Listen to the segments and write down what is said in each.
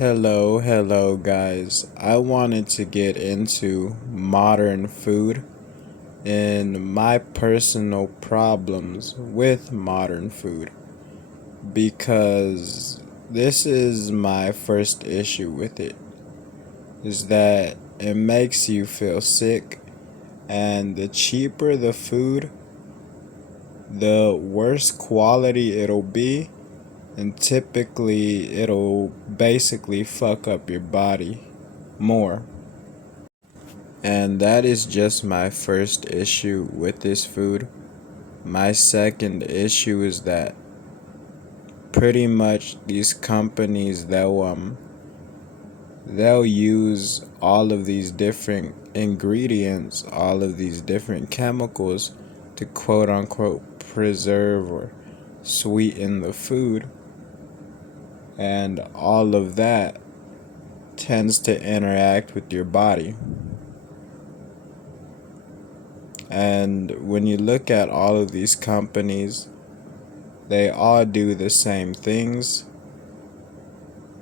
Hello guys. I wanted to get into modern food and my personal problems with modern food because this is my first issue with it is that it makes you feel sick, and the cheaper the food, the worse quality it'll be, and typically it'll basically fuck up your body more. And that is just my first issue with this food. My second issue is that pretty much these companies they'll use all of these different ingredients, all of these different chemicals to quote unquote preserve or sweeten the food, and all of that tends to interact with your body. And when you look at all of these companies, they all do the same things.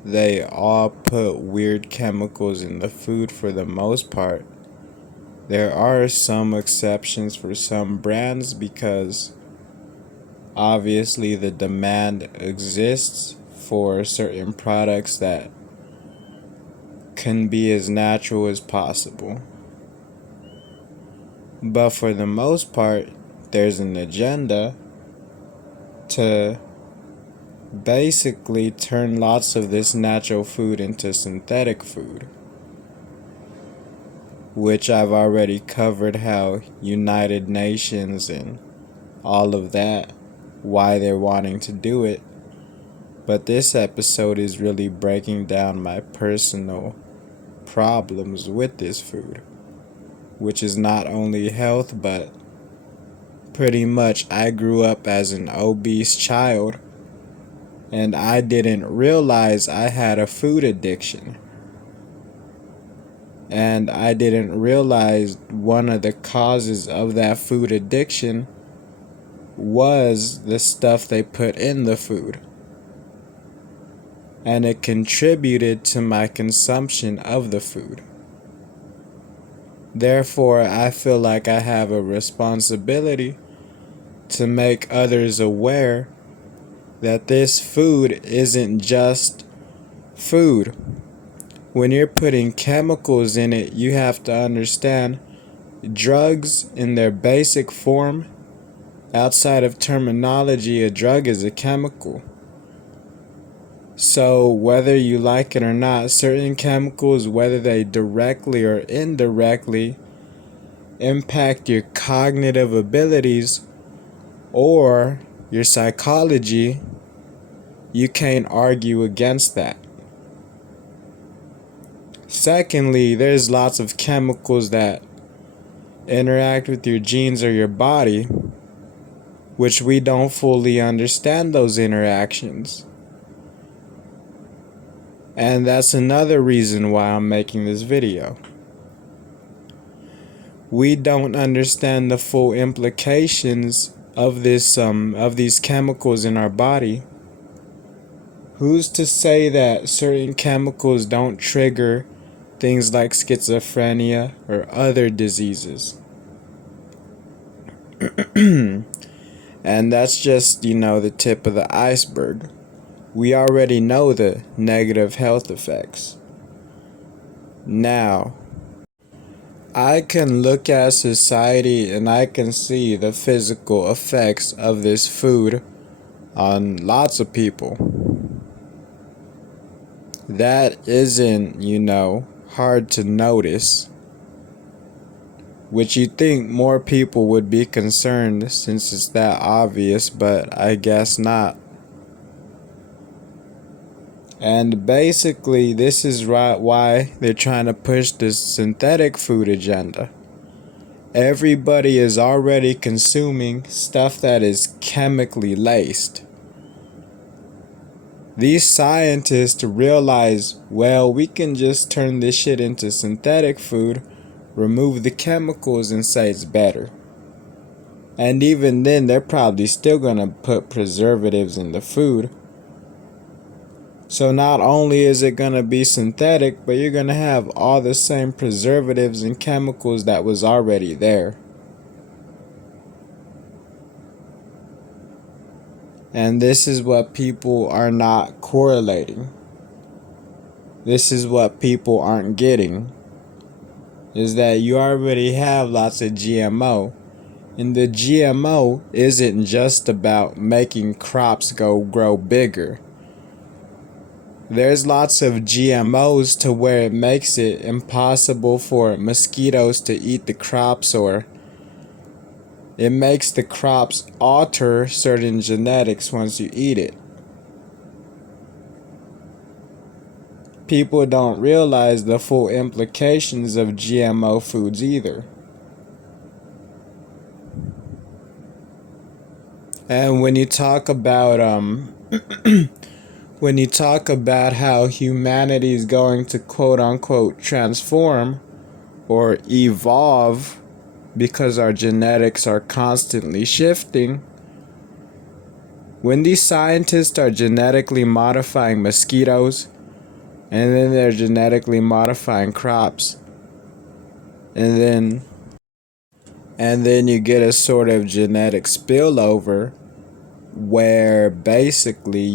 They all put weird chemicals in the food for the most part. There are some exceptions for some brands because obviously the demand exists for certain products that can be as natural as possible. But for the most part, there's an agenda to basically turn lots of this natural food into synthetic food, which I've already covered how United Nations and all of that, why they're wanting to do it. But this episode is really breaking down my personal problems with this food, which is not only health, but pretty much I grew up as an obese child and I didn't realize I had a food addiction. And I didn't realize one of the causes of that food addiction was the stuff they put in the food. And it contributed to my consumption of the food. Therefore, I feel like I have a responsibility to make others aware that this food isn't just food. When you're putting chemicals in it, you have to understand drugs in their basic form. Outside of terminology, a drug is a chemical. So whether you like it or not, certain chemicals, whether they directly or indirectly impact your cognitive abilities or your psychology, you can't argue against that. Secondly, there's lots of chemicals that interact with your genes or your body, which we don't fully understand those interactions. And that's another reason why I'm making this video. We don't understand the full implications of these chemicals in our body. Who's to say that certain chemicals don't trigger things like schizophrenia or other diseases? And that's just, the tip of the iceberg. We already know the negative health effects. Now, I can look at society and I can see the physical effects of this food on lots of people. That isn't, hard to notice, which you'd think more people would be concerned since it's that obvious, but I guess not. And basically, this is why they're trying to push this synthetic food agenda. Everybody is already consuming stuff that is chemically laced. These scientists realize, well, we can just turn this shit into synthetic food, remove the chemicals, and say it's better. And even then, they're probably still gonna put preservatives in the food. So not only is it going to be synthetic, but you're going to have all the same preservatives and chemicals that was already there. And this is what people are not correlating. This is what people aren't getting. Is that you already have lots of GMO. And the GMO isn't just about making crops grow bigger. There's lots of GMOs to where it makes it impossible for mosquitoes to eat the crops, or it makes the crops alter certain genetics once you eat it. People don't realize the full implications of GMO foods either. And when you talk about when you talk about how humanity is going to quote unquote transform or evolve because our genetics are constantly shifting, when these scientists are genetically modifying mosquitoes and then they're genetically modifying crops, and then you get a sort of genetic spillover where basically,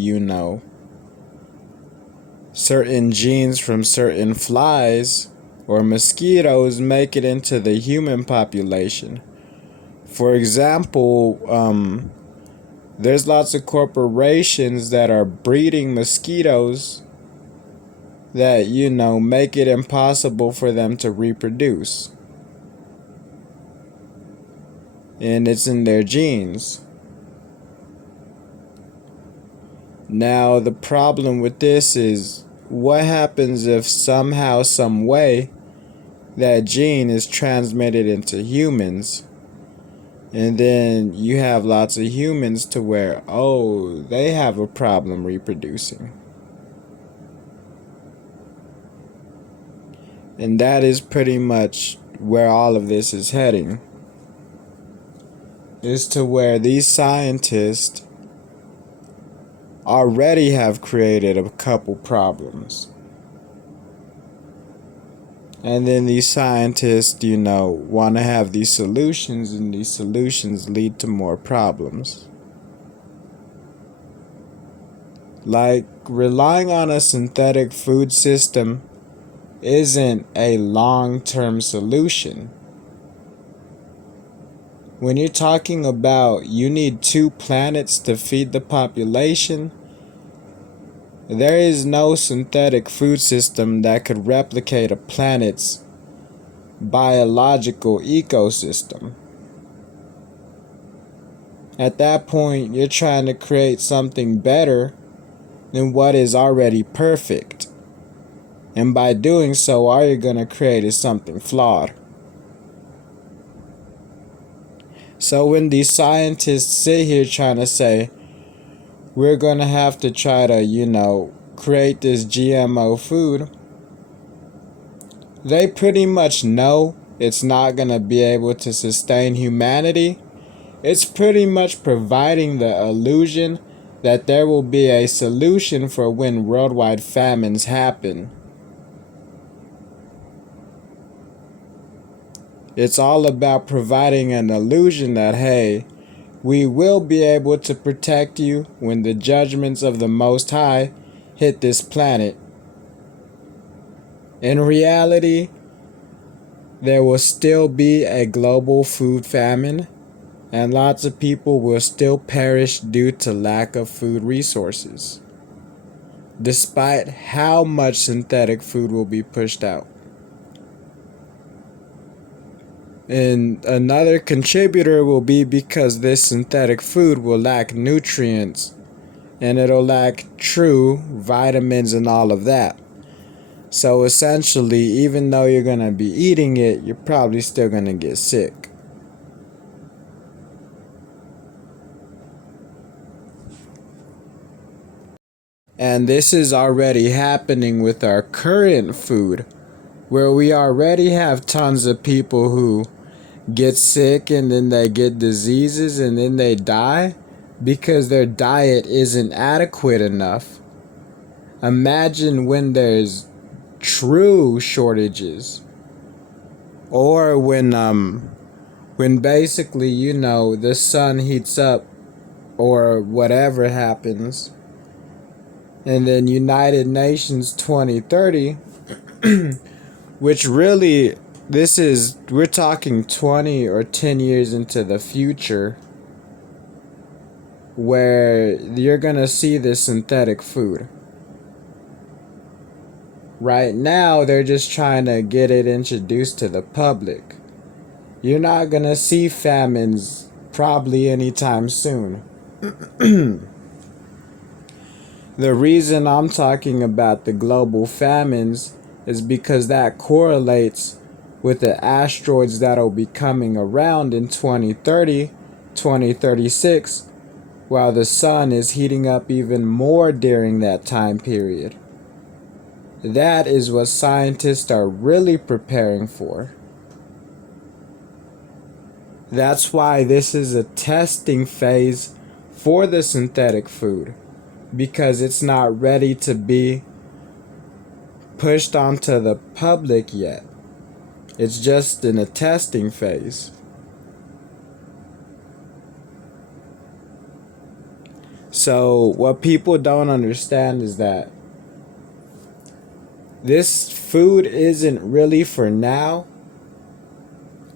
certain genes from certain flies or mosquitoes make it into the human population. For example, there's lots of corporations that are breeding mosquitoes that, make it impossible for them to reproduce. And it's in their genes. Now, the problem with this is, what happens if somehow, some way, that gene is transmitted into humans? And then you have lots of humans to where, they have a problem reproducing. And that is pretty much where all of this is heading. Is to where these scientists already have created a couple problems. And then these scientists, want to have these solutions, and these solutions lead to more problems. Like, relying on a synthetic food system isn't a long-term solution. When you're talking about you need 2 planets to feed the population, there is no synthetic food system that could replicate a planet's biological ecosystem. At that point, you're trying to create something better than what is already perfect. And by doing so, all you're going to create is something flawed. So when these scientists sit here trying to say, we're going to have to try to, create this GMO food, they pretty much know it's not going to be able to sustain humanity. It's pretty much providing the illusion that there will be a solution for when worldwide famines happen. It's all about providing an illusion that, hey, we will be able to protect you when the judgments of the Most High hit this planet. In reality, there will still be a global food famine, and lots of people will still perish due to lack of food resources, despite how much synthetic food will be pushed out. And another contributor will be because this synthetic food will lack nutrients, and it'll lack true vitamins and all of that. So essentially, even though you're going to be eating it, you're probably still going to get sick. And this is already happening with our current food, where we already have tons of people who get sick and then they get diseases and then they die because their diet isn't adequate enough. Imagine when there's true shortages, or when basically, the sun heats up or whatever happens, and then United Nations 2030, which really, we're talking 20 or 10 years into the future, where you're gonna see this synthetic food. Right now, they're just trying to get it introduced to the public. You're not gonna see famines probably anytime soon. The reason I'm talking about the global famines is because that correlates with the asteroids that'll be coming around in 2030, 2036, while the sun is heating up even more during that time period. That is what scientists are really preparing for. That's why this is a testing phase for the synthetic food, because it's not ready to be pushed onto the public yet. It's just in a testing phase. So what people don't understand is that this food isn't really for now.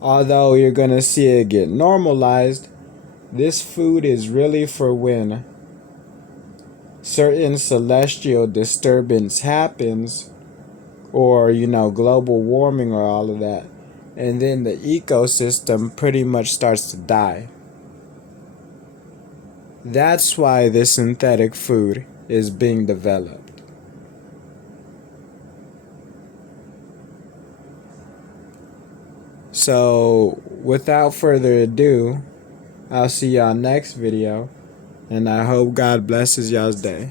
Although you're going to see it get normalized, this food is really for when certain celestial disturbance happens, or global warming or all of that, and then the ecosystem pretty much starts to die. That's why this synthetic food is being developed. So without further ado, I'll see y'all next video, and I hope God blesses y'all's day.